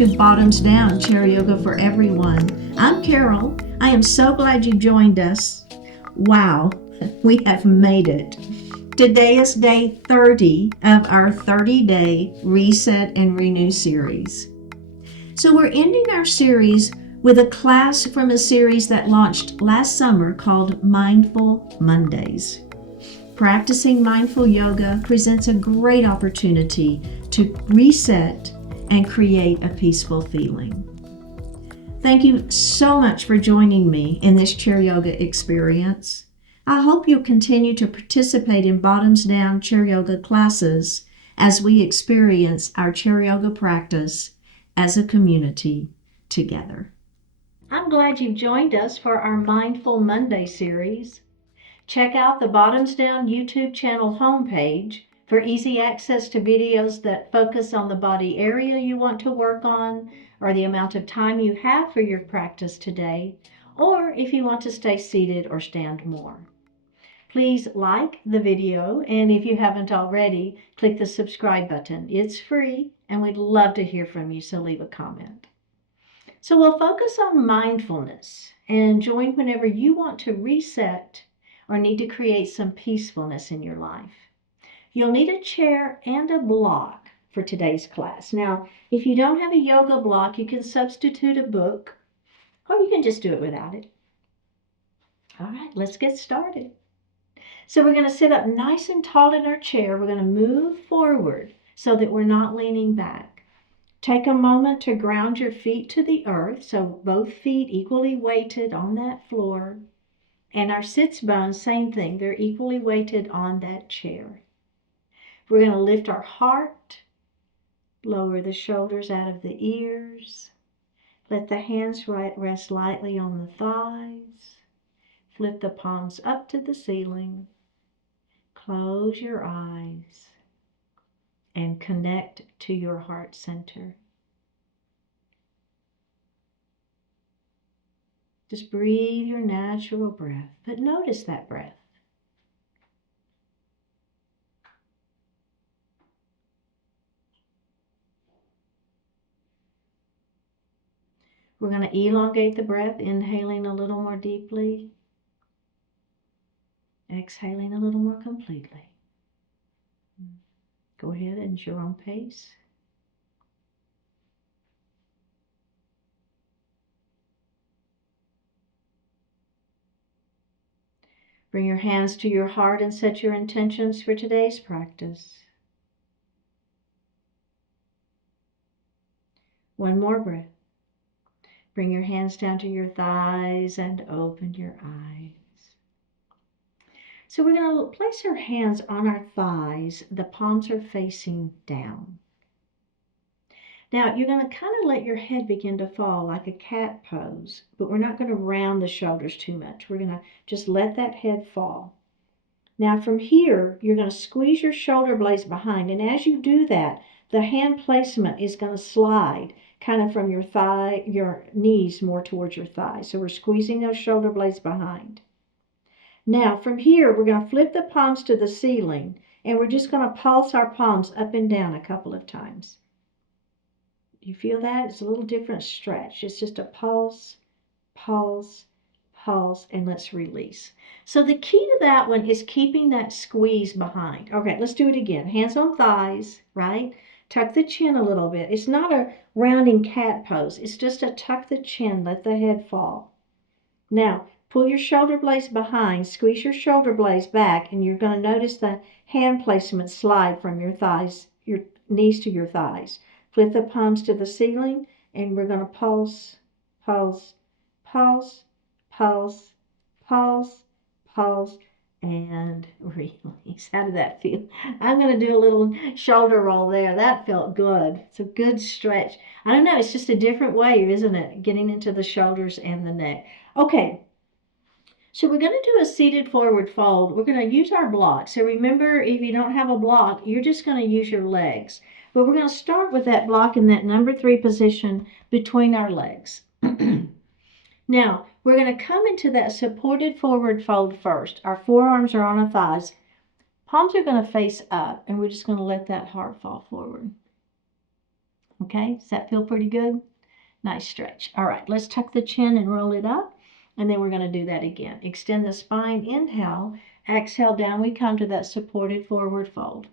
to Bottoms Down Chair Yoga for Everyone. I'm Carol. I am so glad you joined us. Wow, we have made it. Today is day 30 of our 30-day Reset and Renew series. So we're ending our series with a class from a series that launched last summer called Mindful Mondays. Practicing mindful yoga presents a great opportunity to reset and create a peaceful feeling. Thank you so much for joining me in this chair yoga experience. I hope you'll continue to participate in Bottoms Down chair yoga classes as we experience our chair yoga practice as a community together. I'm glad you've joined us for our Mindful Monday series. Check out the Bottoms Down YouTube channel homepage for easy access to videos that focus on the body area you want to work on, or the amount of time you have for your practice today, or if you want to stay seated or stand more. Please like the video, and if you haven't already, click the subscribe button. It's free, and we'd love to hear from you, so leave a comment. So we'll focus on mindfulness and join whenever you want to reset or need to create some peacefulness in your life. You'll need a chair and a block for today's class. Now, if you don't have a yoga block, you can substitute a book, or you can just do it without it. All right, let's get started. So we're going to sit up nice and tall in our chair. We're going to move forward so that we're not leaning back. Take a moment to ground your feet to the earth, so both feet equally weighted on that floor. And our sits bones, same thing, they're equally weighted on that chair. We're going to lift our heart, lower the shoulders out of the ears. Let the hands rest lightly on the thighs. Flip the palms up to the ceiling. Close your eyes and connect to your heart center. Just breathe your natural breath, but notice that breath. We're going to elongate the breath, inhaling a little more deeply, exhaling a little more completely. Go ahead at your own pace. Bring your hands to your heart and set your intentions for today's practice. One more breath. Bring your hands down to your thighs and open your eyes. So we're going to place our hands on our thighs. The palms are facing down. Now you're going to kind of let your head begin to fall like a cat pose, but we're not going to round the shoulders too much. We're going to just let that head fall. Now from here, you're going to squeeze your shoulder blades behind, and as you do that, the hand placement is going to slide kind of from your knees more towards your thighs. So we're squeezing those shoulder blades behind. Now from here, we're going to flip the palms to the ceiling, and we're just going to pulse our palms up and down a couple of times. You feel that? It's a little different stretch. It's just a pulse, pulse, pulse, and let's release. So the key to that one is keeping that squeeze behind. Okay, let's do it again. Hands on thighs, right? Tuck the chin a little bit. It's not a rounding cat pose. It's just a tuck the chin, let the head fall. Now, pull your shoulder blades behind, squeeze your shoulder blades back, and you're going to notice the hand placement slide from your thighs, your knees to your thighs. Flip the palms to the ceiling, and we're going to pulse, pulse, pulse, pulse, pulse, pulse, and release. How did that feel? I'm going to do a little shoulder roll there. That felt good. It's a good stretch. I don't know, it's just a different way, isn't it? Getting into the shoulders and the neck. Okay, so we're going to do a seated forward fold. We're going to use our block. So remember, if you don't have a block, you're just going to use your legs. But we're going to start with that block in that number 3 position between our legs. Now, we're going to come into that supported forward fold first. Our forearms are on our thighs. Palms are going to face up, and we're just going to let that heart fall forward. Okay, does that feel pretty good? Nice stretch. All right, let's tuck the chin and roll it up. And then we're going to do that again. Extend the spine, inhale. Exhale, down we come to that supported forward fold.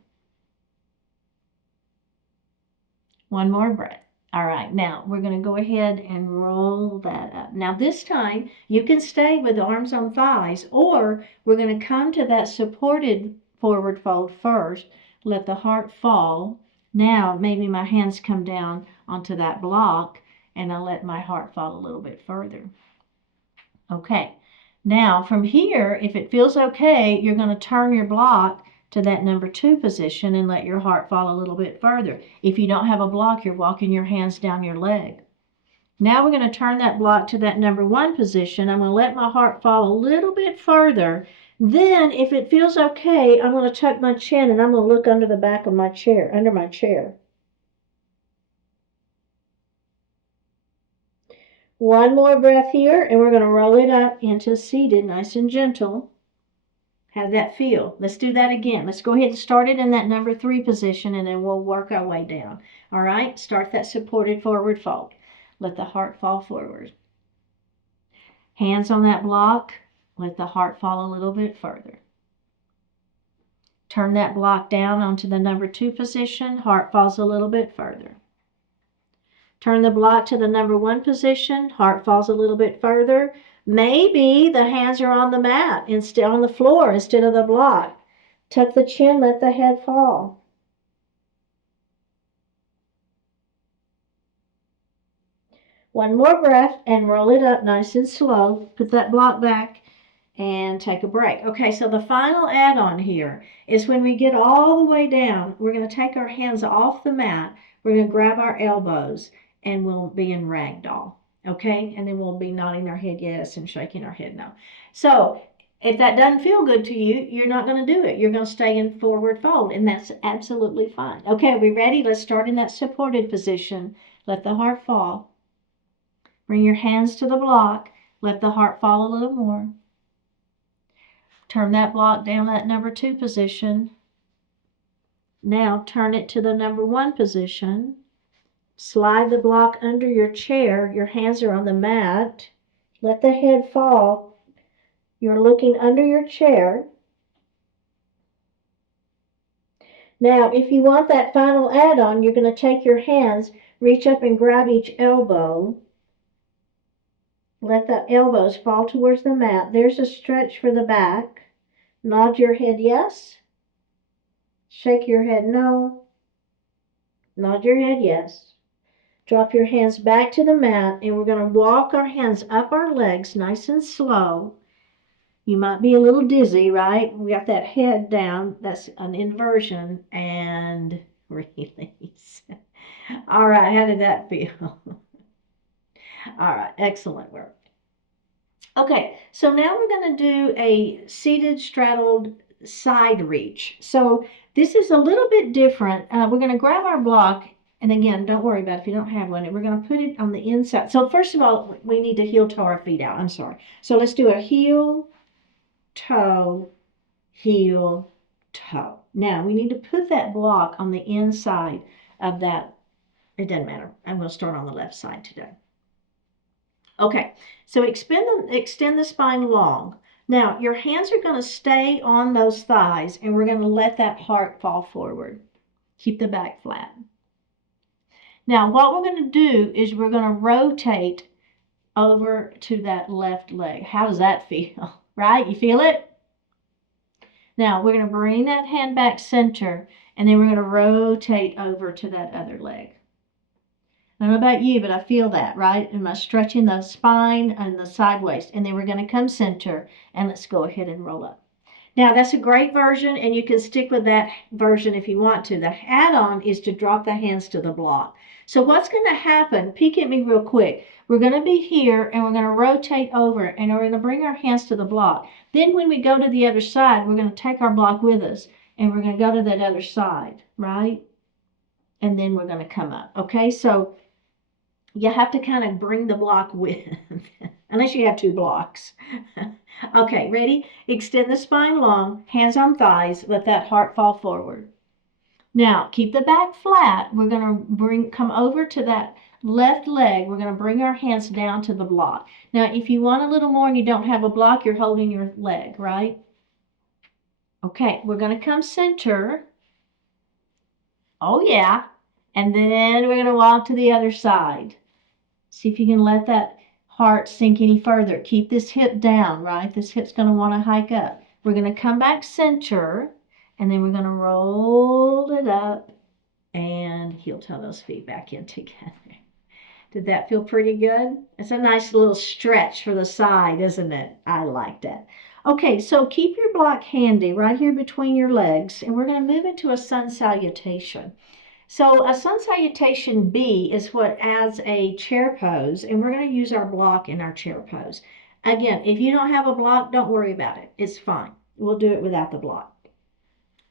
One more breath. All right, now we're going to go ahead and roll that up. Now this time, you can stay with the arms on thighs, or we're going to come to that supported forward fold first. Let the heart fall. Now maybe my hands come down onto that block, and I'll let my heart fall a little bit further. Okay, now from here, if it feels okay, you're going to turn your block to that number 2 position and let your heart fall a little bit further. If you don't have a block, you're walking your hands down your leg. Now we're going to turn that block to that number 1 position. I'm going to let my heart fall a little bit further. Then, if it feels okay, I'm going to tuck my chin and I'm going to look under the back of my chair, under my chair. One more breath here, and we're going to roll it up into seated, nice and gentle. How'd that feel? Let's do that again. Let's go ahead and start it in that number 3 position, and then we'll work our way down. All right, start that supported forward fold. Let the heart fall forward. Hands on that block. Let the heart fall a little bit further. Turn that block down onto the number 2 position. Heart falls a little bit further. Turn the block to the number 1 position. Heart falls a little bit further. Maybe the hands are on the mat instead, on the floor instead of the block. Tuck the chin, let the head fall. One more breath and roll it up nice and slow. Put that block back and take a break. Okay, so the final add-on here is when we get all the way down, we're going to take our hands off the mat. We're going to grab our elbows and we'll be in ragdoll. Okay, and then we'll be nodding our head yes and shaking our head no. So if that doesn't feel good to you, you're not going to do it. You're going to stay in forward fold, and that's absolutely fine. Okay, are we ready? Let's start in that supported position. Let the heart fall. Bring your hands to the block. Let the heart fall a little more. Turn that block down that number 2 position. Now turn it to the number 1 position. Slide the block under your chair. Your hands are on the mat. Let the head fall. You're looking under your chair. Now, if you want that final add-on, you're going to take your hands, reach up and grab each elbow. Let the elbows fall towards the mat. There's a stretch for the back. Nod your head yes. Shake your head no. Nod your head yes. Drop your hands back to the mat, and we're going to walk our hands up our legs nice and slow. You might be a little dizzy, right? We got that head down. That's an inversion, and release. All right, how did that feel? All right, excellent work. Okay, so now we're going to do a seated straddled side reach. So this is a little bit different. We're going to grab our block. And again, don't worry about it if you don't have one. We're going to put it on the inside. So first of all, we need to heel toe our feet out. I'm sorry. So let's do a heel, toe, heel, toe. Now we need to put that block on the inside of that. It doesn't matter. I'm going to start on the left side today. Okay, so extend the spine long. Now your hands are going to stay on those thighs, and we're going to let that heart fall forward. Keep the back flat. Now, what we're going to do is we're going to rotate over to that left leg. How does that feel? Right? You feel it? Now, we're going to bring that hand back center, and then we're going to rotate over to that other leg. I don't know about you, but I feel that, right? Am I stretching the spine and the side waist? And then we're going to come center, and let's go ahead and roll up. Now, that's a great version, and you can stick with that version if you want to. The add-on is to drop the hands to the block. So what's going to happen, peek at me real quick. We're going to be here, and we're going to rotate over, and we're going to bring our hands to the block. Then when we go to the other side, we're going to take our block with us, and we're going to go to that other side, right? And then we're going to come up, okay? So you have to kind of bring the block with, unless you have 2 blocks. Okay, ready? Extend the spine long, hands on thighs, let that heart fall forward. Now, keep the back flat. We're going to come over to that left leg. We're going to bring our hands down to the block. Now, if you want a little more and you don't have a block, you're holding your leg, right? Okay, we're going to come center. Oh, yeah. And then we're going to walk to the other side. See if you can let that heart sink any further. Keep this hip down, right? This hip's going to want to hike up. We're going to come back center, and then we're going to roll it up and heel toe those feet back in together. Did that feel pretty good? It's a nice little stretch for the side, isn't it? I like that. Okay, so keep your block handy right here between your legs, and we're going to move into a sun salutation. So a sun salutation B is what adds a chair pose, and we're going to use our block in our chair pose. Again, if you don't have a block, don't worry about it. It's fine. We'll do it without the block.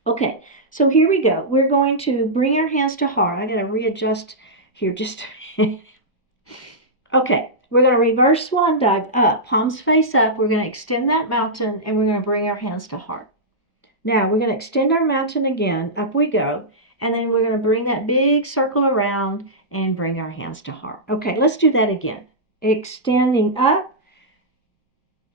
Okay, so here we go. We're going to bring our hands to heart. I got to readjust here just. Okay, we're going to reverse swan dive up, palms face up. We're going to extend that mountain, and we're going to bring our hands to heart. Now we're going to extend our mountain again. Up we go. And then we're going to bring that big circle around and bring our hands to heart. Okay, let's do that again. Extending up,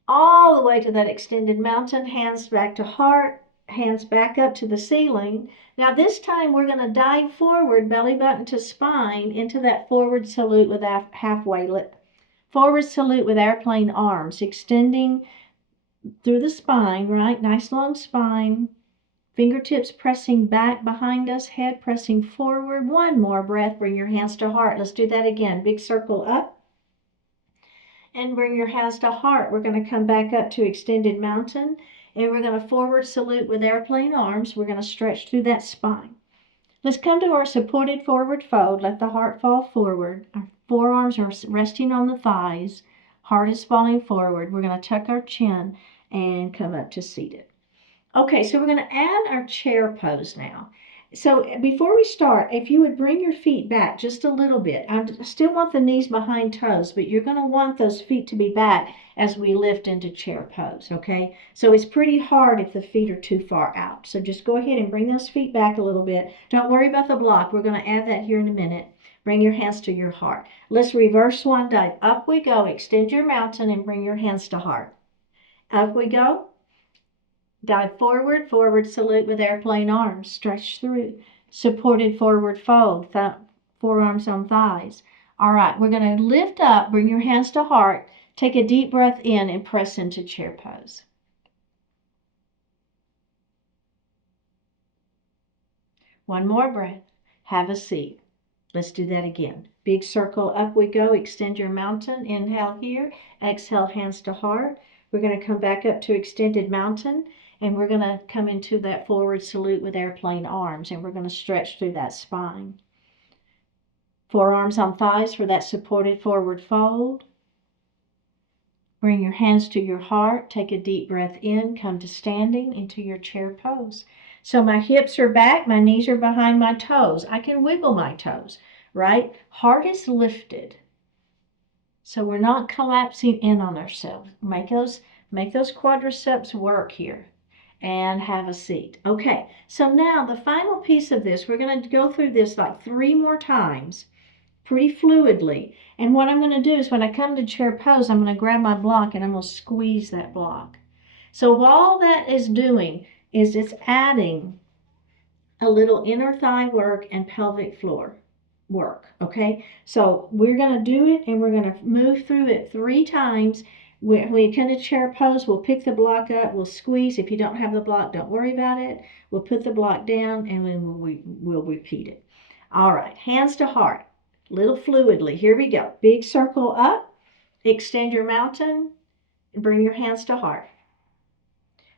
all the way to that extended mountain, hands back to heart, hands back up to the ceiling. Now this time we're going to dive forward, belly button to spine, into that forward salute with halfway lift. Forward salute with airplane arms, extending through the spine, right? Nice long spine. Fingertips pressing back behind us, head pressing forward. One more breath, bring your hands to heart. Let's do that again. Big circle up and bring your hands to heart. We're going to come back up to extended mountain, and we're going to forward salute with airplane arms. We're going to stretch through that spine. Let's come to our supported forward fold. Let the heart fall forward. Our forearms are resting on the thighs. Heart is falling forward. We're going to tuck our chin and come up to seated. Okay, so we're going to add our chair pose now. So before we start, if you would bring your feet back just a little bit. I still want the knees behind toes, but you're going to want those feet to be back as we lift into chair pose, okay? So it's pretty hard if the feet are too far out. So just go ahead and bring those feet back a little bit. Don't worry about the block. We're going to add that here in a minute. Bring your hands to your heart. Let's reverse swan dive. Up we go. Extend your mountain and bring your hands to heart. Up we go. Dive forward, forward salute with airplane arms. Stretch through. Supported forward fold. Forearms on thighs. All right, we're going to lift up. Bring your hands to heart. Take a deep breath in and press into chair pose. One more breath. Have a seat. Let's do that again. Big circle, up we go. Extend your mountain. Inhale here. Exhale, hands to heart. We're going to come back up to extended mountain. And we're going to come into that forward salute with airplane arms, and we're going to stretch through that spine. Forearms on thighs for that supported forward fold. Bring your hands to your heart. Take a deep breath in. Come to standing into your chair pose. So my hips are back. My knees are behind my toes. I can wiggle my toes, right? Heart is lifted. So we're not collapsing in on ourselves. Make those quadriceps work here. And have a seat. Okay, so now the final piece of this, we're going to go through this like 3 more times, pretty fluidly. And what I'm going to do is when I come to chair pose, I'm going to grab my block and I'm going to squeeze that block. So all that is doing is it's adding a little inner thigh work and pelvic floor work, okay? So we're going to do it and we're going to move through it 3 times. When we come to chair pose, we'll pick the block up, we'll squeeze. If you don't have the block, don't worry about it. We'll put the block down and then we'll repeat it. All right, hands to heart, little fluidly. Here we go. Big circle up, extend your mountain, and bring your hands to heart.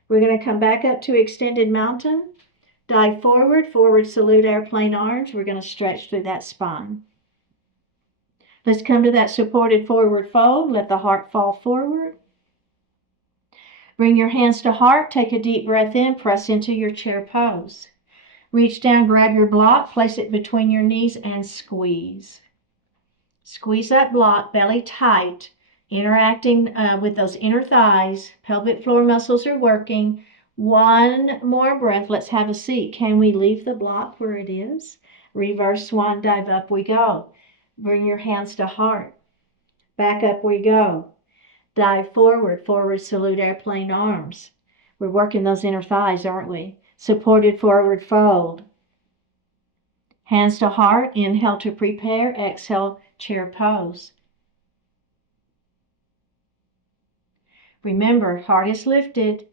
We're going to come back up to extended mountain, dive forward, forward salute airplane arms. We're going to stretch through that spine. Let's come to that supported forward fold. Let the heart fall forward. Bring your hands to heart. Take a deep breath in. Press into your chair pose. Reach down, grab your block, place it between your knees and squeeze. Squeeze that block, belly tight, interacting with those inner thighs. Pelvic floor muscles are working. One more breath. Let's have a seat. Can we leave the block where it is? Reverse swan dive, up we go. Bring your hands to heart. Back up we go. Dive forward, forward salute, airplane arms. We're working those inner thighs, aren't we? Supported forward fold. Hands to heart, inhale to prepare, exhale, chair pose. Remember, heart is lifted.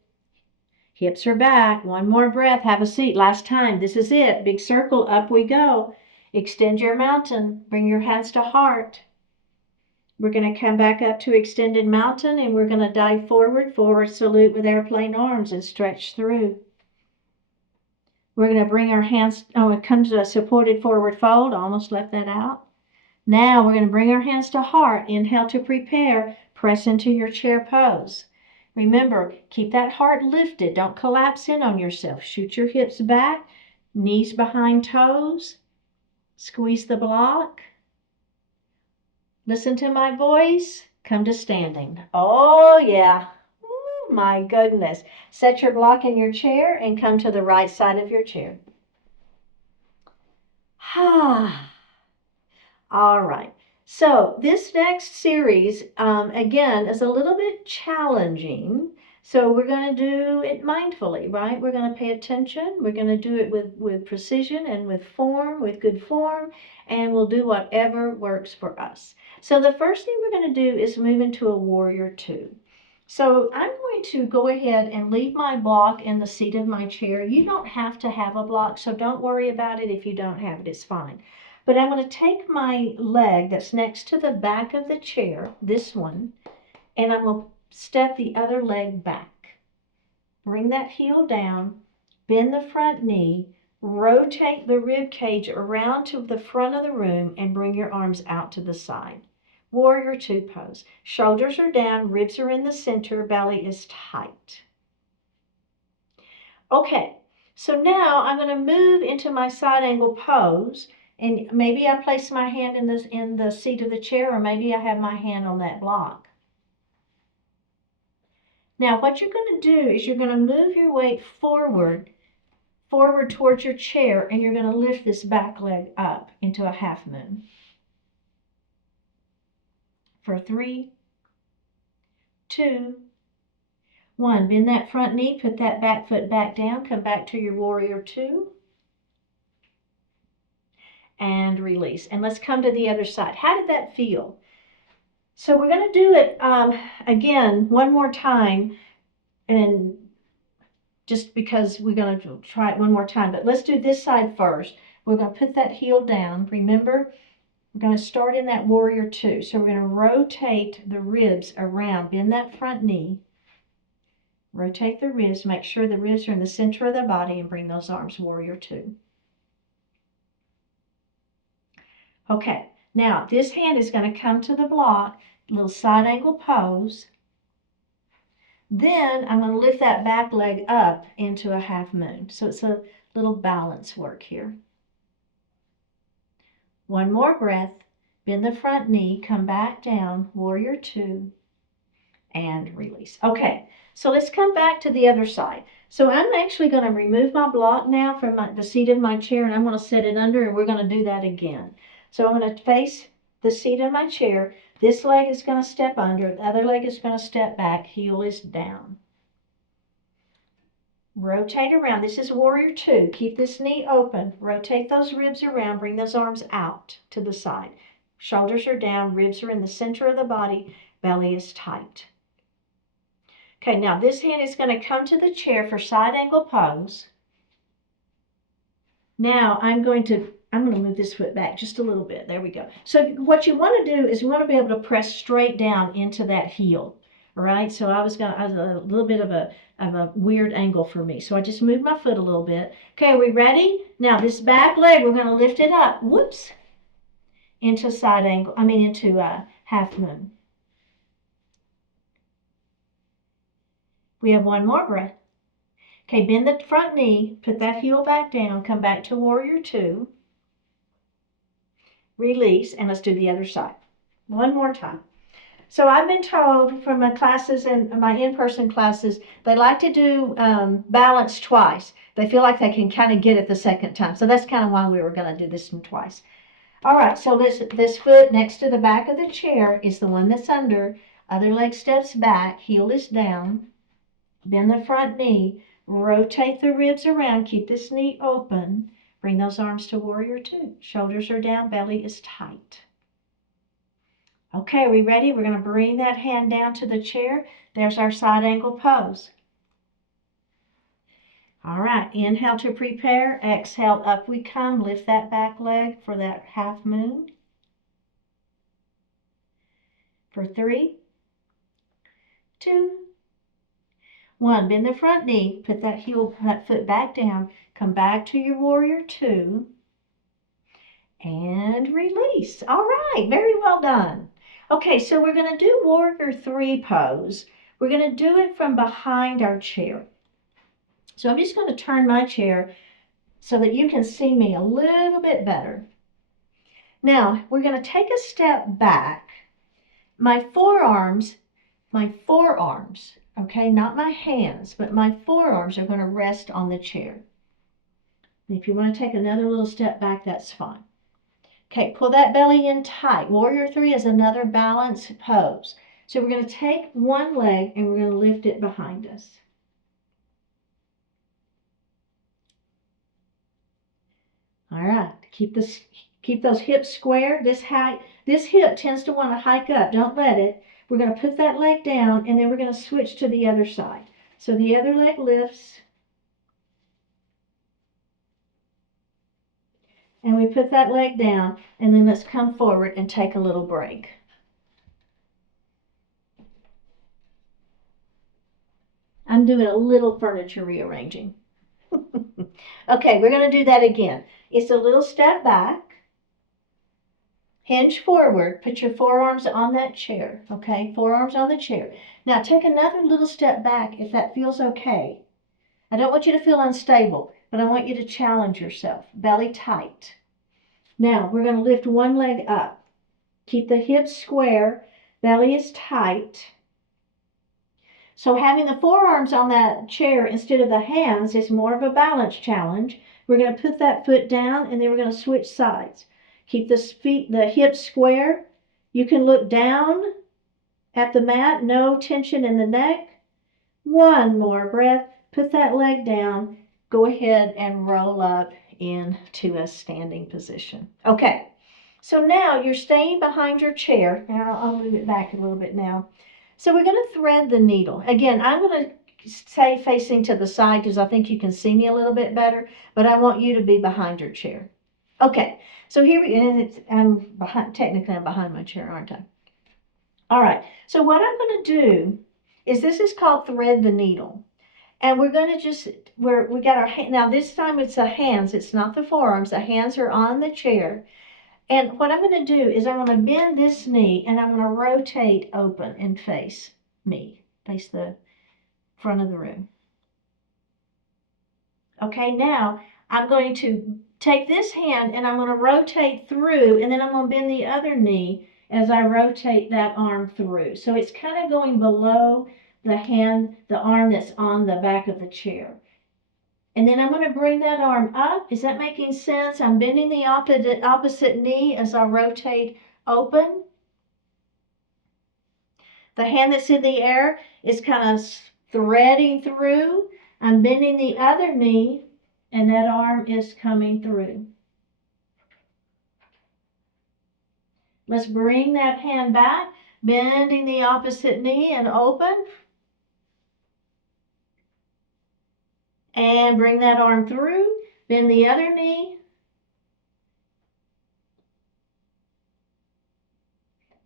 Hips are back. One more breath. Have a seat. Last time. This is it. Big circle. Up we go. Extend your mountain. Bring your hands to heart. We're going to come back up to extended mountain, and we're going to dive forward, forward salute with airplane arms and stretch through. We're going to bring our hands, it comes to a supported forward fold. Almost left that out. Now we're going to bring our hands to heart. Inhale to prepare. Press into your chair pose. Remember, keep that heart lifted. Don't collapse in on yourself. Shoot your hips back, knees behind toes. Squeeze the block. Listen to my voice. Come to standing. Oh, yeah. Ooh, my goodness. Set your block in your chair and come to the right side of your chair. All right. So this next series, again, is a little bit challenging. So we're going to do it mindfully, right? We're going to pay attention. We're going to do it with precision and with form, with good form, and we'll do whatever works for us. So the first thing we're going to do is move into a warrior two. So I'm going to go ahead and leave my block in the seat of my chair. You don't have to have a block, so don't worry about it if you don't have it. It's fine. But I'm going to take my leg that's next to the back of the chair, this one, and I'm going to step the other leg back. Bring that heel down, bend the front knee, rotate the rib cage around to the front of the room, and bring your arms out to the side. Warrior two pose. Shoulders are down, ribs are in the center, belly is tight. Okay, so now I'm going to move into my side angle pose. And maybe I place my hand in the seat of the chair, or maybe I have my hand on that block. Now what you're going to do is you're going to move your weight forward towards your chair, and you're going to lift this back leg up into a half moon. For 3, 2, 1. Bend that front knee, put that back foot back down, come back to your warrior two. And release. And let's come to the other side. How did that feel? So we're going to do it again one more time, and just because we're going to try it one more time, but let's do this side first. We're going to put that heel down. Remember, we're going to start in that warrior two. So we're going to rotate the ribs around, bend that front knee, rotate the ribs, make sure the ribs are in the center of the body, and bring those arms, warrior two. Okay, now this hand is going to come to the block, little side angle pose. Then I'm going to lift that back leg up into a half moon. So it's a little balance work here. One more breath. Bend the front knee, come back down, warrior two, and release. Okay, so let's come back to the other side. So I'm actually going to remove my block now from the seat of my chair, and I'm going to set it under, and we're going to do that again. So I'm going to face the seat of my chair. This leg is going to step under, the other leg is going to step back, heel is down. Rotate around. This is warrior two. Keep this knee open. Rotate those ribs around. Bring those arms out to the side. Shoulders are down. Ribs are in the center of the body. Belly is tight. Okay, now this hand is going to come to the chair for side angle pose. Now I'm going to move this foot back just a little bit. There we go. So what you want to do is you want to be able to press straight down into that heel. All right, so I was a little bit of a weird angle for me. So I just moved my foot a little bit. Okay, are we ready? Now this back leg, we're going to lift it up. Whoops. Into side angle, into half moon. We have one more breath. Okay, bend the front knee, put that heel back down, come back to warrior two. Release, and let's do the other side. One more time. So I've been told from my classes and my in-person classes, they like to do balance twice. They feel like they can kind of get it the second time. So that's kind of why we were going to do this one twice. All right, so this foot next to the back of the chair is the one that's under. Other leg steps back, heel is down. Bend the front knee. Rotate the ribs around. Keep this knee open. Bring those arms to warrior two. Shoulders are down, belly is tight. Okay, are we ready? We're going to bring that hand down to the chair. There's our side angle pose. All right, inhale to prepare. Exhale, up we come. Lift that back leg for that half moon. For 3, 2, 1. Bend the front knee. Put that foot back down. Come back to your warrior two. And release. All right, very well done. Okay, so we're going to do warrior three pose. We're going to do it from behind our chair. So I'm just going to turn my chair so that you can see me a little bit better. Now, we're going to take a step back. My forearms, okay, not my hands, but my forearms are going to rest on the chair. If you want to take another little step back, that's fine. Okay, pull that belly in tight. Warrior three is another balanced pose. So we're going to take one leg and we're going to lift it behind us. All right, keep those hips square. This hip tends to want to hike up. Don't let it. We're going to put that leg down and then we're going to switch to the other side. So the other leg lifts. And we put that leg down, and then let's come forward and take a little break. I'm doing a little furniture rearranging. Okay, we're going to do that again. It's a little step back. Hinge forward. Put your forearms on that chair, okay? Forearms on the chair. Now take another little step back if that feels okay. I don't want you to feel unstable, but I want you to challenge yourself. Belly tight. Now, we're going to lift one leg up. Keep the hips square. Belly is tight. So having the forearms on that chair instead of the hands is more of a balance challenge. We're going to put that foot down and then we're going to switch sides. Keep the hips square. You can look down at the mat, no tension in the neck. One more breath. Put that leg down. Go ahead and roll up into a standing position. Okay, so now you're staying behind your chair. Now I'll move it back a little bit now. So we're going to thread the needle. Again, I'm going to stay facing to the side because I think you can see me a little bit better, but I want you to be behind your chair. Okay, so here technically I'm behind my chair, aren't I? All right, so what I'm going to do is this is called thread the needle. And we're going to we got our hand, now this time it's the hands, it's not the forearms, the hands are on the chair. And what I'm going to do is I'm going to bend this knee and I'm going to rotate open and face the front of the room. Okay, now I'm going to take this hand and I'm going to rotate through and then I'm going to bend the other knee as I rotate that arm through. So it's kind of going below the arm that's on the back of the chair. And then I'm going to bring that arm up. Is that making sense? I'm bending the opposite knee as I rotate open. The hand that's in the air is kind of threading through. I'm bending the other knee, and that arm is coming through. Let's bring that hand back, bending the opposite knee and open. And bring that arm through, bend the other knee,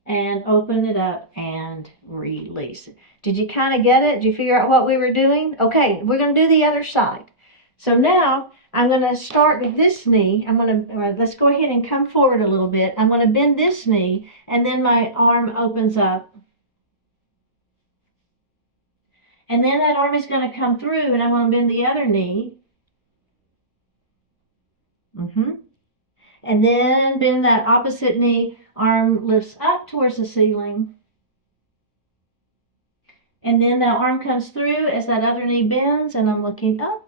and open it up and release it. Did you kind of get it? Did you figure out what we were doing? Okay, we're going to do the other side. So now I'm going to start with this knee. Let's go ahead and come forward a little bit. I'm going to bend this knee, and then my arm opens up. And then that arm is going to come through, and I'm going to bend the other knee. And then bend that opposite knee, arm lifts up towards the ceiling. And then that arm comes through as that other knee bends, and I'm looking up.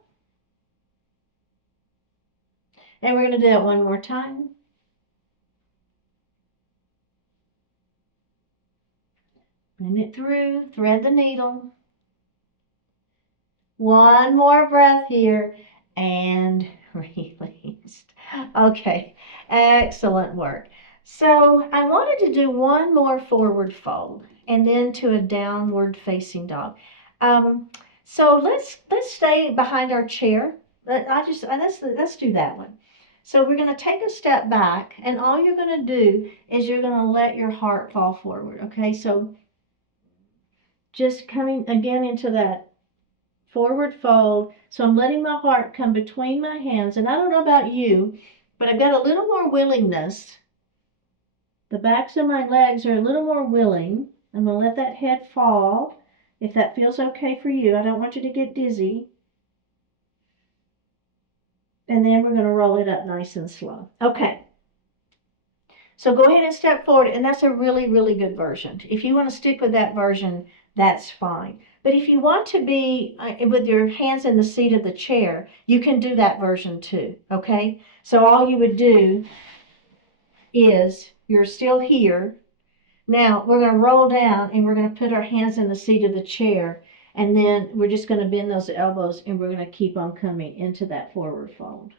And we're going to do that one more time. Bend it through, thread the needle. One more breath here, and released. Okay, excellent work. So I wanted to do one more forward fold and then to a downward facing dog. So let's stay behind our chair. Let's do that one. So we're going to take a step back, and all you're going to do is you're going to let your heart fall forward. Okay, so just coming again into that forward fold. So I'm letting my heart come between my hands. And I don't know about you, but I've got a little more willingness. The backs of my legs are a little more willing. I'm going to let that head fall if that feels okay for you. I don't want you to get dizzy. And then we're going to roll it up nice and slow. Okay. So go ahead and step forward. And that's a really, really good version. If you want to stick with that version, that's fine. But if you want to be with your hands in the seat of the chair, you can do that version too, okay? So all you would do is, you're still here. Now we're going to roll down and we're going to put our hands in the seat of the chair, and then we're just going to bend those elbows and we're going to keep on coming into that forward fold.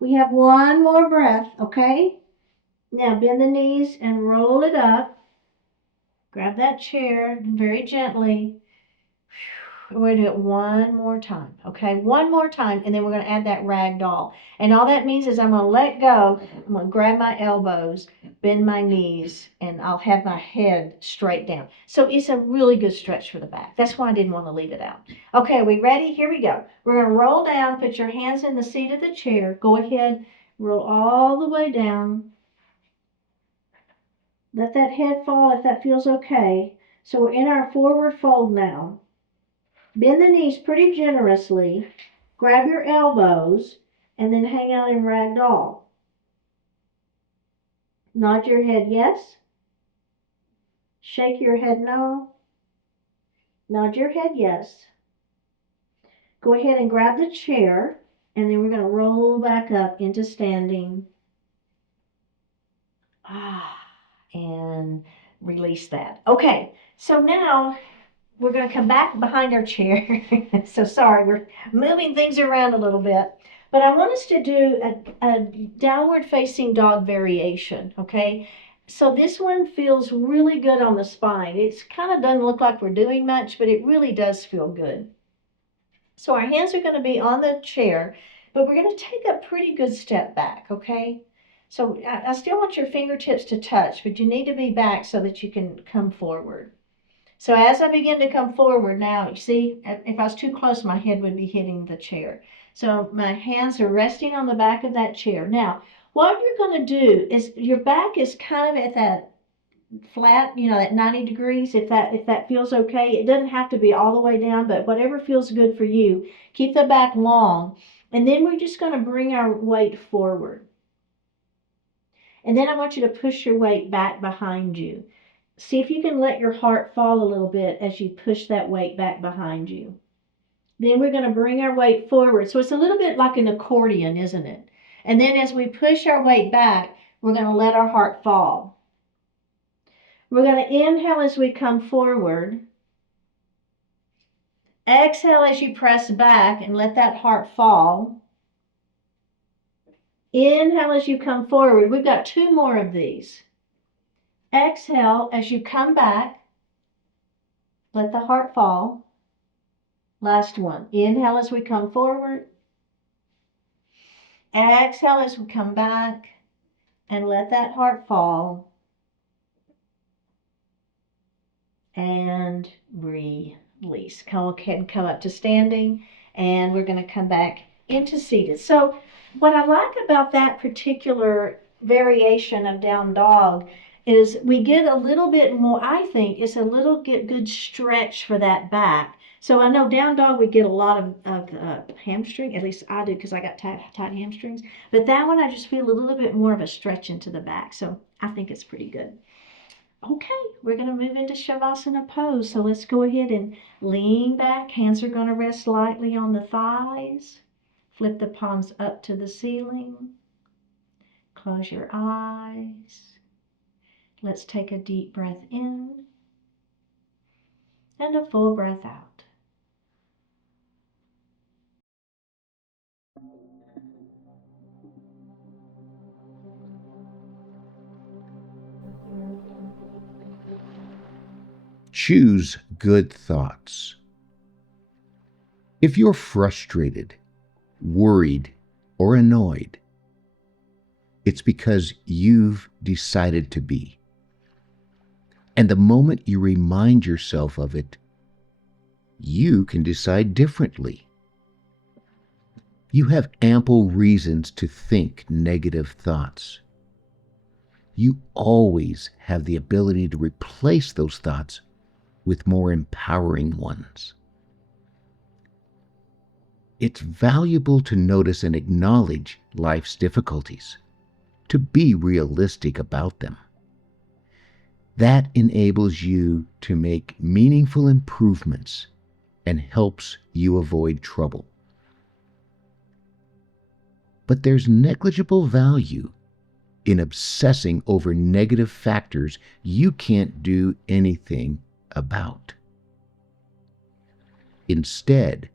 We have one more breath, okay? Now bend the knees and roll it up. Grab that chair very gently. We're going to do it one more time, okay? One more time, and then we're going to add that rag doll. And all that means is I'm going to let go. I'm going to grab my elbows, bend my knees, and I'll have my head straight down. So it's a really good stretch for the back. That's why I didn't want to leave it out. Okay, are we ready? Here we go. We're going to roll down. Put your hands in the seat of the chair. Go ahead, roll all the way down. Let that head fall if that feels okay. So we're in our forward fold now. Bend the knees pretty generously. Grab your elbows and then hang out in ragdoll. Nod your head yes. Shake your head no. Nod your head yes. Go ahead and grab the chair, and then we're going to roll back up into standing. And release that. Okay, so now we're going to come back behind our chair. So sorry, we're moving things around a little bit. But I want us to do a downward facing dog variation, okay? So this one feels really good on the spine. It kind of doesn't look like we're doing much, but it really does feel good. So our hands are going to be on the chair, but we're going to take a pretty good step back, okay? So I still want your fingertips to touch, but you need to be back so that you can come forward. So as I begin to come forward now, you see, if I was too close, my head would be hitting the chair. So my hands are resting on the back of that chair. Now, what you're going to do is your back is kind of at that flat, that 90 degrees, if that feels okay. It doesn't have to be all the way down, but whatever feels good for you. Keep the back long. And then we're just going to bring our weight forward. And then I want you to push your weight back behind you. See if you can let your heart fall a little bit as you push that weight back behind you. Then we're going to bring our weight forward. So it's a little bit like an accordion, isn't it? And then as we push our weight back, we're going to let our heart fall. We're going to inhale as we come forward. Exhale as you press back and let that heart fall. Inhale as you come forward. We've got two more of these. Exhale as you come back. Let the heart fall. Last one. Inhale as we come forward. Exhale as we come back. And let that heart fall. And release. Go ahead and come up to standing. And we're going to come back into seated. So what I like about that particular variation of down dog is we get a little bit more, I think it's a little good stretch for that back. So I know down dog we get a lot of hamstring, at least I do because I got tight hamstrings. But that one I just feel a little bit more of a stretch into the back. So I think it's pretty good. Okay, we're going to move into Shavasana pose. So let's go ahead and lean back. Hands are going to rest lightly on the thighs. Flip the palms up to the ceiling. Close your eyes. Let's take a deep breath in and a full breath out. Choose good thoughts. If you're frustrated, worried, or annoyed, it's because you've decided to be. And the moment you remind yourself of it, you can decide differently. You have ample reasons to think negative thoughts. You always have the ability to replace those thoughts with more empowering ones. It's valuable to notice and acknowledge life's difficulties, to be realistic about them. That enables you to make meaningful improvements and helps you avoid trouble. But there's negligible value in obsessing over negative factors you can't do anything about. Instead,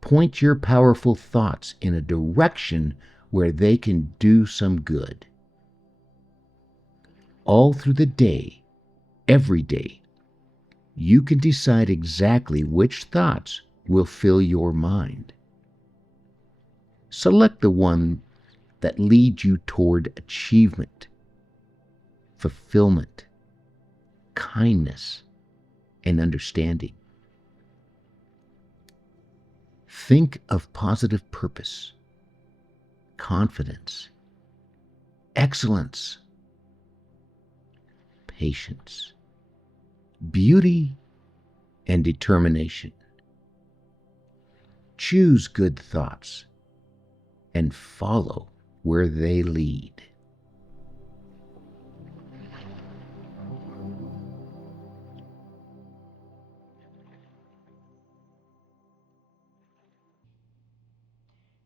point your powerful thoughts in a direction where they can do some good. All through the day, every day, you can decide exactly which thoughts will fill your mind. Select the one that leads you toward achievement, fulfillment, kindness, and understanding. Think of positive purpose, confidence, excellence, patience, beauty, and determination. Choose good thoughts and follow where they lead.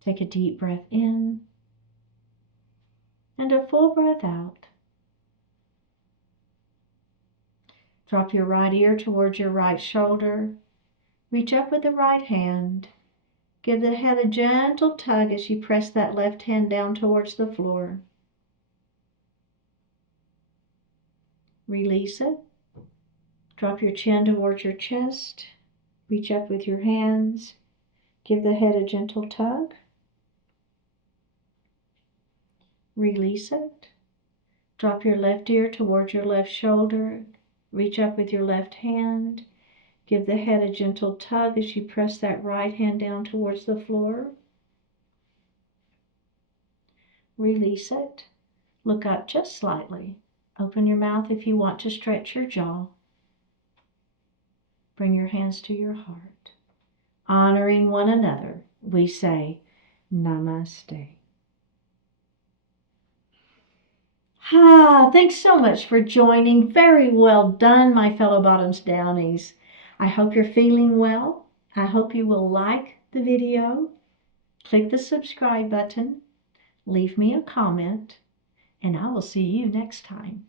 Take a deep breath in and a full breath out. Drop your right ear towards your right shoulder. Reach up with the right hand. Give the head a gentle tug as you press that left hand down towards the floor. Release it. Drop your chin towards your chest. Reach up with your hands. Give the head a gentle tug. Release it. Drop your left ear towards your left shoulder. Reach up with your left hand. Give the head a gentle tug as you press that right hand down towards the floor. Release it. Look up just slightly. Open your mouth if you want to stretch your jaw. Bring your hands to your heart. Honoring one another, we say Namaste. Thanks so much for joining. Very well done, my fellow Bottoms Downies. I hope you're feeling well. I hope you will like the video, click the subscribe button, leave me a comment, and I will see you next time.